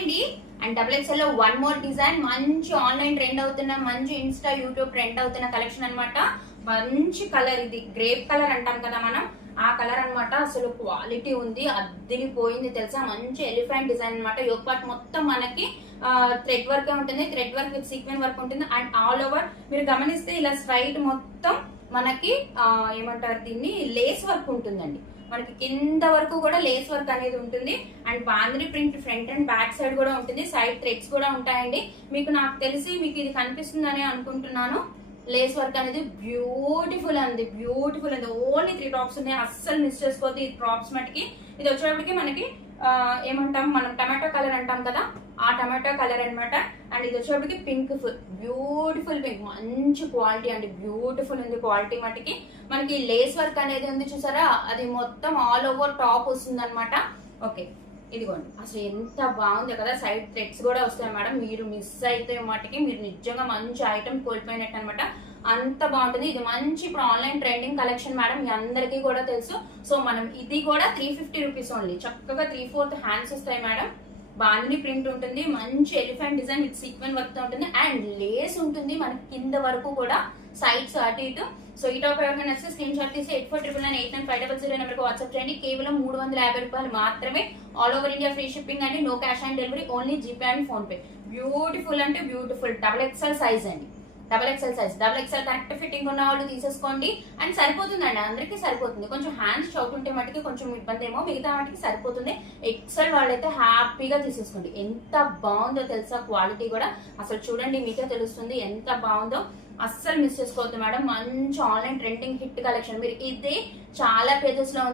అండి. And double XL లో one more design, మంచి ఆన్లైన్ ట్రెండ్ అవుతున్న, మంచి ఇన్స్టా యూట్యూబ్ ట్రెండ్ అవుతున్న కలెక్షన్ అన్నమాట. మంచి కలర్, ఇది గ్రేప్ కలర్ అంటాం కదా మనం, ఆ కలర్ అన్నమాట. అసలు క్వాలిటీ ఉంది, అద్దిరిపోయింది తెలుసా. మంచి ఎలిఫెంట్ డిజైన్ అన్నమాట. యోగ్ పార్ట్ మొత్తం మనకి థ్రెడ్ వర్క్ ఉంటుంది, thread work with sequin work ఉంటుంది. అండ్ ఆల్ ఓవర్ మీరు గమనిస్తే ఇలా స్ట్రైట్ మొత్తం మనకి ఏమంటారు దీన్ని, లేస్ వర్క్ ఉంటుందండి. మనకి కింద వరకు కూడా లేస్ వర్క్ అనేది ఉంటుంది. అండ్ బాంద్రీ print front and back side కూడా ఉంటుంది. సైడ్ థ్రెడ్స్ కూడా ఉంటాయండి. మీకు నాకు తెలిసి మీకు ఇది కనిపిస్తుందని అనుకుంటున్నాను. లేస్ వర్క్ అనేది బ్యూటిఫుల్ అండి, బ్యూటిఫుల్ అండి. ఓన్లీ 3 టాప్స్ ఉన్నాయి, అస్సలు మిస్ చేసుకోవద్దు ఈ టాప్స్ మటుకి. ఇది వచ్చేటప్పటికి మనకి ఏమంటాం మనం, టమాటో కలర్ అంటాం కదా, ఆ టమాటో కలర్ అనమాట. అండ్ ఇది వచ్చేటప్పటికి పింక్, బ్యూటిఫుల్ పింక్, మంచి క్వాలిటీ అండి, బ్యూటిఫుల్ ఉంది క్వాలిటీ మటుకి. మనకి లేస్ వర్క్ అనేది ఉంది చూసారా, అది మొత్తం ఆల్ ఓవర్ టాప్ వస్తుంది అనమాట. ఓకే, ఇదిగోండి, అసలు ఎంత బాగుంది కదా. సైడ్ థ్రెడ్స్ కూడా వస్తాయి మేడం. మీరు మిస్ అయితే మటుకి మీరు నిజంగా మంచి ఐటమ్ కోల్పోయినట్టు అనమాట. అంత బాగుంటుంది. ఇది మంచి ఇప్పుడు ఆన్లైన్ ట్రెండింగ్ కలెక్షన్ మేడం, మీ అందరికీ కూడా తెలుసు. సో మనం ఇది కూడా 350 రూపీస్ ఓన్లీ. చక్కగా 3/4 హ్యాండ్స్ వస్తాయి మేడం. బాందిని ప్రింట్ ఉంటుంది, మంచి elephant design with sequin work తో ఉంటుంది. అండ్ లేస్ ఉంటుంది మనకి కింద వరకు కూడా, సైడ్స్ అటు ఇటు. సో ఈ టాప్ ఎవరికైనా నచ్చితే స్క్రీన్ షాట్ తీసి 8499989500 నెంబర్కి వాట్సాప్ చేయండి. కేవలం 350 రూపాయలు మాత్రమే. All over India free shipping అండి, no cash on delivery, only GPay and PhonePe. Beautiful అంటే బ్యూటిఫుల్, డబుల్ ఎక్స్ఎల్ సైజ్ అండి, double XL size. Double XL correct fitting ఉన్న వాళ్ళు తీసేసుకోండి. అండ్ సరిపోతుందండి, అందరికీ సరిపోతుంది. కొంచెం హ్యాండ్స్ చౌకుంటే మటుకి కొంచెం ఇబ్బంది ఏమో, మిగతా వాటికి సరిపోతుంది. ఎక్స్ఎల్ వాళ్ళైతే హ్యాపీగా తీసేసుకోండి. ఎంత బాగుందో తెలుసా, క్వాలిటీ కూడా అసలు చూడండి, మీకే తెలుస్తుంది ఎంత బాగుందో. అస్సలు మిస్ చేసుకోవద్దు మేడం. మంచి ఆన్లైన్ ట్రెండింగ్ హిట్ కలెక్షన్. మీరు ఇది చాలా పేజెస్ లో